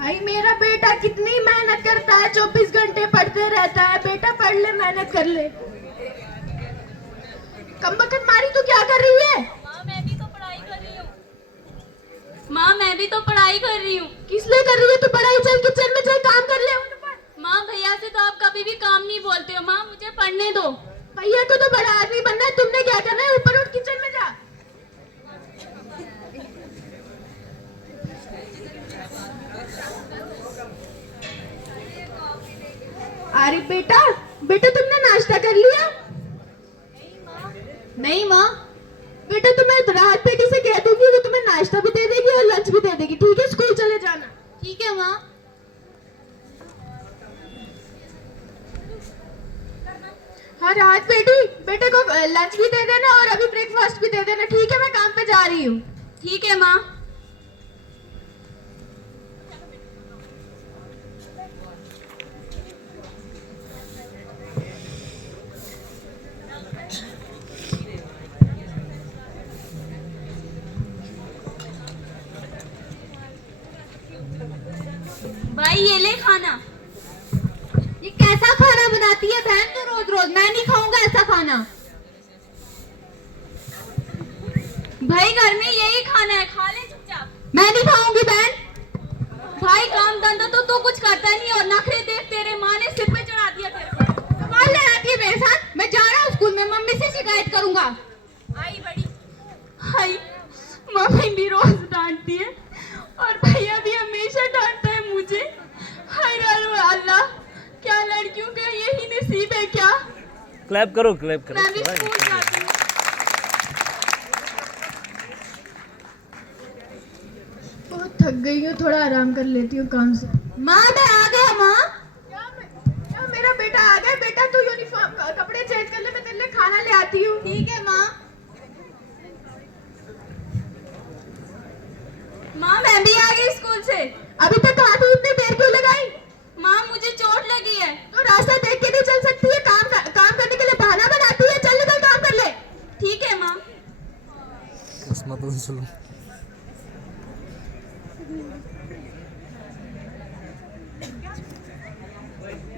भाई मेरा बेटा कितनी मेहनत करता है, 24 घंटे पढ़ते रहता है। बेटा पढ़ ले, मेहनत कर ले। कमबख्त मारी तू क्या कर रही है? माँ मैं भी तो पढ़ाई कर रही हूँ। माँ मैं भी तो पढ़ाई कर रही हूँ। किस लिए कर रही है तू पढ़ाई? चल किचन में चल, काम कर ले। माँ भैया से तो आप कभी भी काम नहीं बोलते हो। माँ मुझे पढ़ने दो। भैया को तो बड़ा आदमी बनना है, तुमने क्या करना है? ऊपर उठ, किचन में जा। अरे बेटा, बेटा तुमने नाश्ता कर लिया? नहीं माँ। बेटा तुम्हें राहत बेटी से कह दूंगी, वो तुम्हें नाश्ता भी दे देगी और लंच भी दे देगी, ठीक है? स्कूल चले जाना। ठीक है माँ। हाँ राहत बेटी, बेटे को लंच भी दे देना और अभी ब्रेकफास्ट भी दे देना, ठीक है? मैं काम पे जा रही हूँ। ठीक है माँ। भाई ये ले खाना। ये कैसा खाना बनाती है बहन तू रोज रोज? मैं नहीं खाऊंगा ऐसा खाना। भाई घर में यही खाना है, खा ले चुपचाप। मैं नहीं खाऊंगी बहन। भाई काम धंधा तो तू कुछ करता नहीं और नखरे देख तेरे माँ ने सिर पे चढ़ा दिया तेरे को। कमाल लगाती है मेरे साथ। मैं जा रहा हूँ स्कूल में, मम्मी से शिकायत करूंगा। आई बड़ी। हाय मम्मी भी रोज डांटती है और भैया भी हमेशा डांटता है मुझे। हाय अल्लाह, क्या लड़कियों का यही नसीब है क्या? क्लैप करो, क्लैप करो। मैं भी स्कूल जाती हूँ। बहुत थक गई हूँ, थोड़ा आराम कर लेती हूँ काम से। माँ मैं आ गया। माँ क्या मेरा बेटा आ गया? बेटा तू यूनिफॉर्म कपड़े चेंज कर ले, मैं तेरे लिए खाना ले आती हूँ। ठीक है माँ। माँ मैं भी आ गई स्कूल से। अभी तक कहाँ थी? इतनी देर क्यों लगाई? माँ मुझे चोट लगी है। तो रास्ता देख के नहीं चल सकती है? काम करने के लिए बहाना बनाती है। चल निकल, काम कर ले। ठीक है माँ।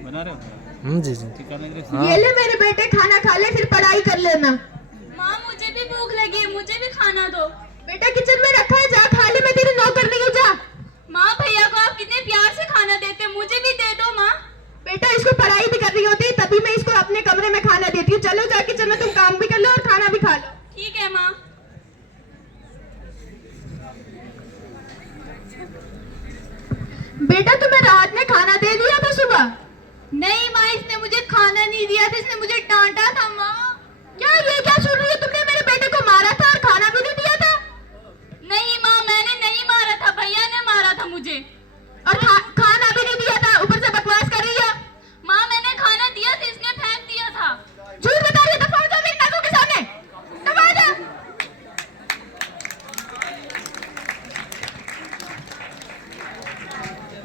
बना रहे हो? जी जी। ये ले मेरे बेटे, खाना खा ले, फिर पढ़ाई कर लेना। माँ मुझे भी भूख लगी है, मुझे भी खाना दो। बेटा किचन में रखा है, जा खा ले। मैं तेरी नौकर नहीं हूँ, जा। माँ भैया को आप कितने प्यार से खाना देते, मुझे भी दे दो माँ। बेटा इसको पढ़ाई भी करनी होती है, तभी मैं इसको अपने कमरे में खाना देती हूँ। चलो जा किचन में, तुम काम भी कर लो और खाना भी खा लो। ठीक है माँ। बेटा तुम्हें रात में खाना दे दिया था सुबह? नहीं माँ, इसने मुझे खाना नहीं दिया था, इसने मुझे डांटा था माँ। क्या ये क्या सुन रही है? तुमने मेरे बेटे को मारा था और खाना भी नहीं दिया था? नहीं माँ, मैंने नहीं मारा था, भैया ने मारा था मुझे। और खाना भी नहीं दिया था, ऊपर से बकवास कर रही है। माँ मैंने खाना दिया था, इसने फेंक दिया था। झूठ बता रही है। दफा हो जा मेरी नाकों के सामने, दफा हो जा।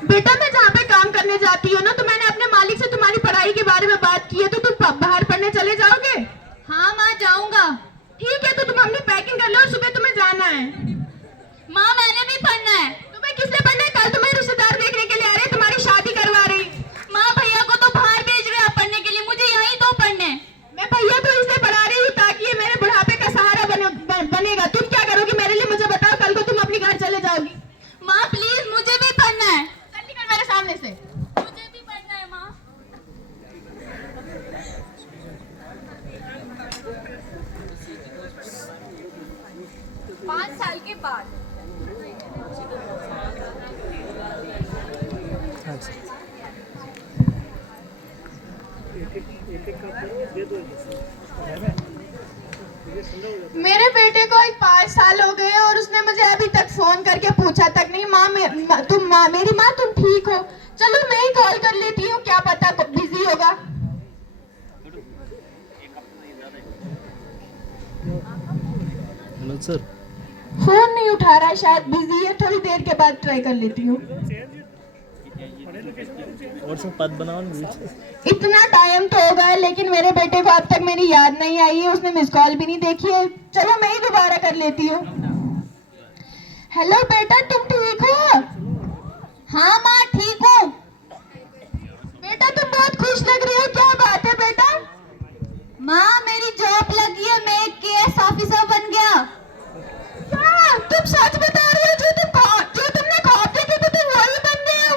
बेटा मैं जहाँ पे काम करने जाती हूँ ना, तो मैंने अपने मालिक से तुम्हारी पढ़ाई के बारे में बात की है, तो तुम बाहर पढ़ने चले जाओगे? हाँ माँ जाऊंगा। ठीक है, तो तुम अपनी पैकिंग कर लो और सुबह तुम्हें जाना है। माँ मैंने भी पढ़ना है। तुम्हें किसने पढ़ना है? कल तुम्हें रिश्तेदार देखने के लिए आ रहे हैं, तुम्हारी शादी करवा रही। माँ भैया को तो बाहर भेज रहे हैं पढ़ने के लिए, मुझे यहीं तो पढ़ने। मैं भैया तो इसलिए पढ़ा रही हूँ ताकि ये मेरे बुढ़ापे का सहारा बनेगा। तुम क्या करोगी मेरे लिए, मुझे बताओ। कल को तुम अपने घर चले जाओगी। माँ प्लीज, मुझे भी पढ़ना है। कल निकल मेरे सामने से। मुझे भी पढ़ना है माँ। 5 साल के बाद। मेरे बेटे को 5 साल हो गए और उसने मुझे अभी तक फोन करके पूछा तक नहीं, माँ मेरी माँ तुम ठीक हो? चलो मैं ही कॉल कर लेती हूँ, क्या पता बिजी होगा। Hello sir. फोन नहीं उठा रहा है, शायद बिजी है। थोड़ी देर के बाद ट्राई कर लेती हूँ। और सब पद बनाओ ना। इतना टाइम तो हो गया लेकिन मेरे बेटे को अब तक मेरी याद नहीं आई है, उसने मिस कॉल भी नहीं देखी है। चलो मैं ही दोबारा कर लेती हूँ। हेलो बेटा, तुम ठीक हो? हाँ माँ ठीक हूँ। बेटा तुम बहुत खुश लग रही हो, क्या बात है बेटा? माँ मेरी जॉब लगी है, मैं केएस ऑफिसर बन गया। क्या तुम सच बता रही हो? जो तुमने ख्वाब देखे थे तुम वही बन गए हो?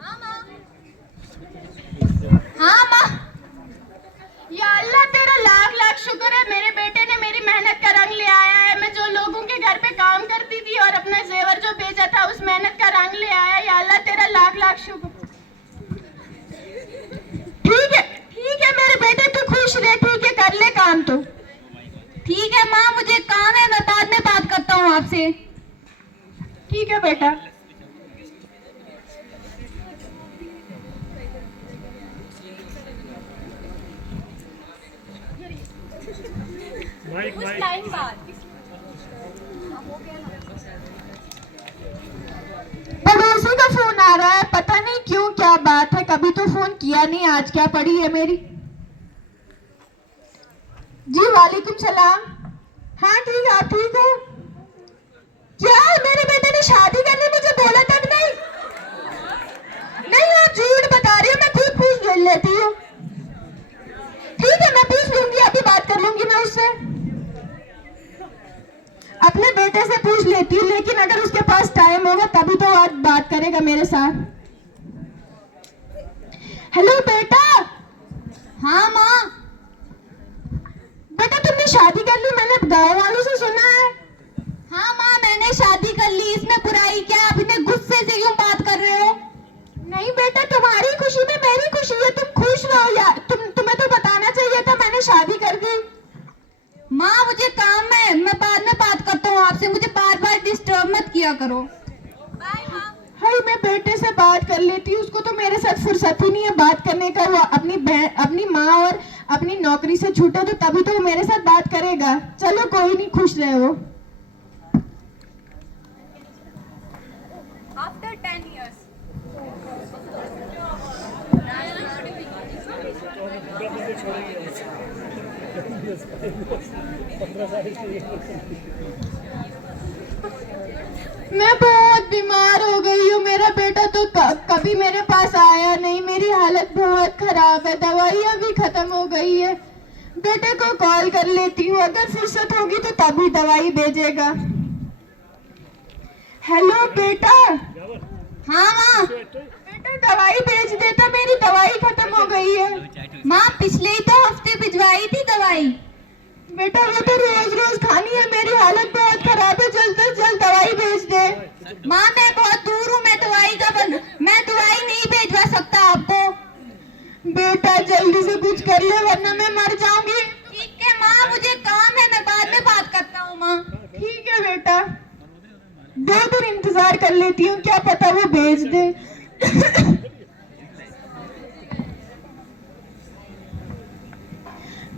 हाँ माँ। हाँ माँ। या अल्लाह तेरा लाख लाख शुक्र है, मेरे बेटे ने मेरी मेहनत का रंग ले आया है। मैं जो लोगों के घर पे काम करती थी और अपना जेवर जो बेचा था उस मेहनत का रंग ले आया। या अल्लाह तेरा लाख लाख शुक्र। ठीक है मेरे बेटे, तू खुश रह। ठीक है, कर ले काम तो। ठीक है माँ, मुझे काम है, मैं बाद में बात करता हूँ आपसे। ठीक है बेटा। कुछ टाइम बाद। पड़ोसी का फोन आ रहा है, पता नहीं क्यों, क्या बात है? कभी तो फोन किया नहीं, आज क्या पड़ी है मेरी? जी वालेकुम सलाम। हाँ ठीक है, आप ठीक हो? क्या मेरे बेटे ने शादी कर ली? मुझे बोला तक नहीं। नहीं आप झूठ बता रही हो, मैं खुद पूछ लेती हूँ। ठीक है मैं पूछ लूंगी, अभी बात कर लूंगी मैं उससे। अपने बेटे से पूछ लेती हूँ, लेकिन अगर उसके पास टाइम होगा तभी तो आज बात करेगा मेरे साथ। हेलो बेटा। हाँ माँ। बेटा तुमने शादी कर ली, मैंने गाँव वालों से सुना है। हाँ माँ मैंने शादी कर ली, इसमें बुराई क्या है? आप इतने गुस्से से क्यों बात कर रहे हो? नहीं बेटा, तुम्हारी खुशी में मेरी खुशी है, तुम खुश रहो यार। तुम्हें तो बताना चाहिए था मैंने शादी कर दी। माँ मुझे काम है, मैं बाद में बात करता हूँ आपसे, मुझे बार बार डिस्टर्ब मत किया करो। बाय माँ। हाय मैं बेटे से बात कर लेती हूँ, उसको तो मेरे साथ फुर्सत ही नहीं है बात करने का। वो अपनी माँ और अपनी नौकरी से छूटे तो तभी तो वो मेरे साथ बात करेगा। चलो कोई नहीं, खुश रहो। After 10 years. मैं बहुत बीमार हो गई हूँ, मेरा बेटा तो कभी मेरे पास आया नहीं। मेरी हालत बहुत खराब है, दवाइयाँ भी खत्म हो गई है। बेटे को कॉल कर लेती हूँ, अगर फुर्सत होगी तो तभी दवाई भेजेगा। हेलो बेटा। हाँ माँ। बेटा दवाई भेज देता, मेरी दवाई खत्म हो गई है। माँ पिछले ही तो हफ्ते भिजवाई थी दवाई। बेटा वो तो रोज रोज खानी है, मेरी हालत बहुत खराब है, जल्द से जल्द दवाई भेज दे। माँ मैं बहुत दूर हूँ, मैं दवाई नहीं भेजवा सकता आपको। बेटा जल्दी से कुछ कर ले वरना मैं मर जाऊंगी। ठीक है माँ, मुझे काम है, मैं बाद में बात करता हूँ माँ। ठीक है बेटा, 2 दिन इंतजार कर लेती हूँ, क्या पता वो भेज दे।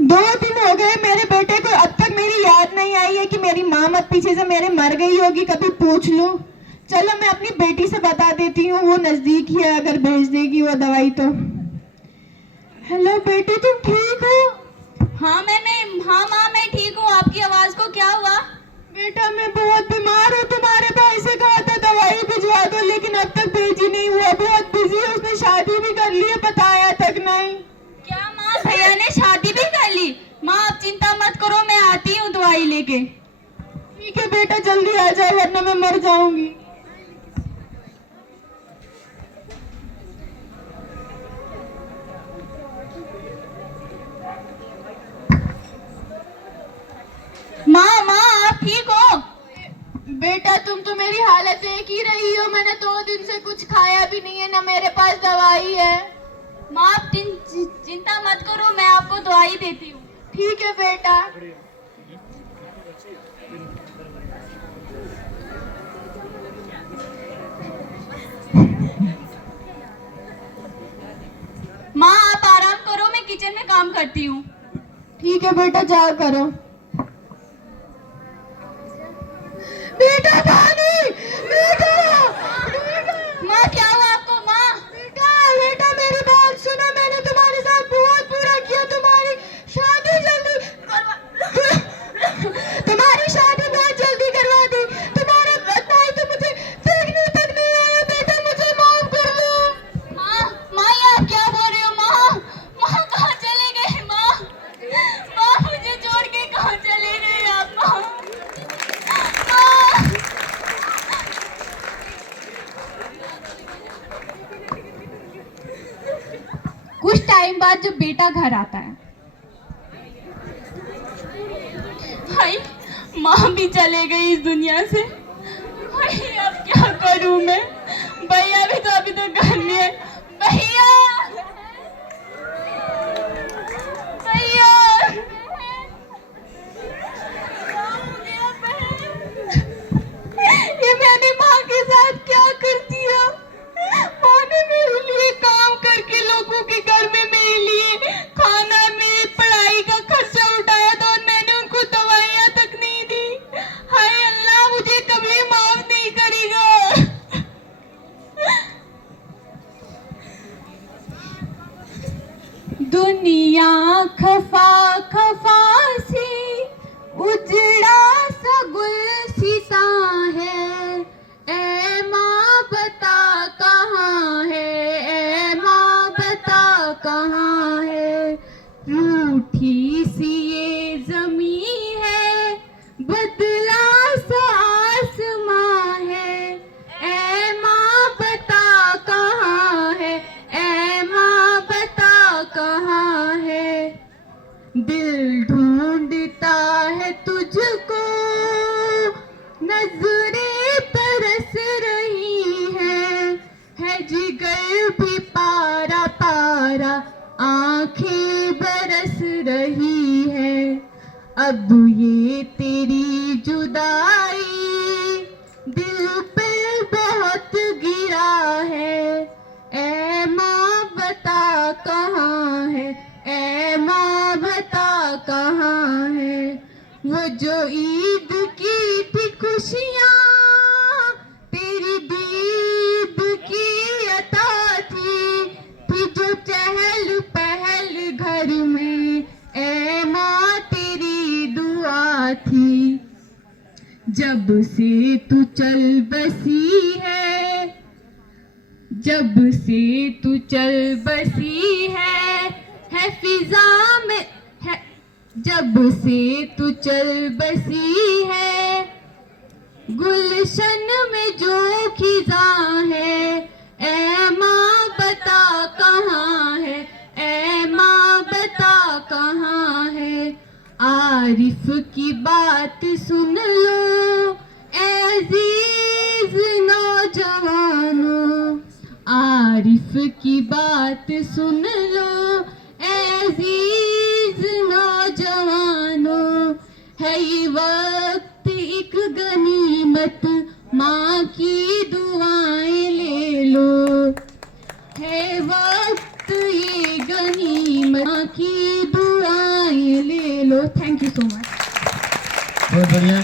2 दिन हो गए मेरे बेटे को, अब तक मेरी याद नहीं आई है कि मेरी माँ मत पीछे से मेरे मर गई होगी, कभी पूछ लूं। चलो मैं अपनी बेटी से बता देती हूँ, वो नजदीक ही है, अगर भेज देगी वो दवाई तो। हेलो बेटी तुम ठीक हो? हाँ माँ मैं ठीक हूँ, आपकी आवाज को क्या हुआ? बेटा मैं बहुत बीमार हूँ, तुम्हारे भाई से कहा था दवाई भिजवा दो, लेकिन अब तक भेजी नहीं हुआ। बहुत बिजी है, उसने शादी भी कर ली है, बताया तक नहीं। क्या माँ भैया ने शादी भी कर ली? माँ आप चिंता मत करो, मैं आती हूँ दवाई लेके। ठीक है बेटा जल्दी आ जाए वरना मैं मर जाऊंगी। माँ आप ठीक हो? बेटा तुम तो मेरी हालत देख ही रही हो, मैंने 2 दिन से कुछ खाया भी नहीं है, ना मेरे पास दवाई है। माँ आप चिंता मत करो, मैं आपको दवाई देती हूँ। ठीक है बेटा। माँ आप आराम करो, मैं किचन में काम करती हूँ। ठीक है बेटा जाओ करो। बेटा पानी, बेटा, माँ क्या हुआ आपको? माँ बेटा मेरी बात सुनो, मैंने तुम्हारे साथ बहुत बुरा किया, तुम्हारी शादी जल्दी बहुत जल्दी करवा दी। तुम्हारे बाद जब बेटा घर आता है। हाय माँ भी चले गई इस दुनिया से। हाय अब क्या करूं मैं? भैया भी तो अभी तो घर में है। भैया भैया ये मैंने माँ के साथ क्या कर दिया? माँ ने मेरे लिए काम करके लोगों के घर में मेरे लिए खाना में पढ़ाई का खर्चा उठाया था और मैंने उनको दवाइयाँ तक नहीं दी। हाय अल्लाह मुझे कभी माफ नहीं करेगा। दुनिया खफा खफा सी उजड़ा सा गुलसिता है, ए माँ बता कहाँ है, ए माँ बता कहाँ है। रूठी सी ये जमी है, बदला सा आसमां है, ए माँ बता कहाँ है, ए माँ बता कहाँ है। दिल ढूंढता है तुझको, नजरें तरस रही है जिगर भी पारा पारा, आंखें बरस रही है। अब ये तेरी जुदाई दिल पे बहुत गिरा है, ए माँ बता कहाँ है, ए माँ बता कहाँ है। वो जो ईद की थी खुशियाँ तेरी दीद की अता थी जो चहल पहल घर में, ए माँ तेरी दुआ थी। जब से तू चल बसी है, जब से तू चल बसी है फिजा में है, जब से तू चल बसी है गुलशन में जो खिजा है, ए माँ बता कहाँ है, ए माँ बता कहाँ है। आरिफ की बात सुन लो ए अजीज नौजवानों, आरिफ की बात सुन लो ए अजीज नौजवानों। है ये वक्त एक गनीमत, माँ की दुआएं ले लो। है वक्त ये गनीमत, माँ की दुआएं ले लो। Thank you so much. बहुत बढ़िया।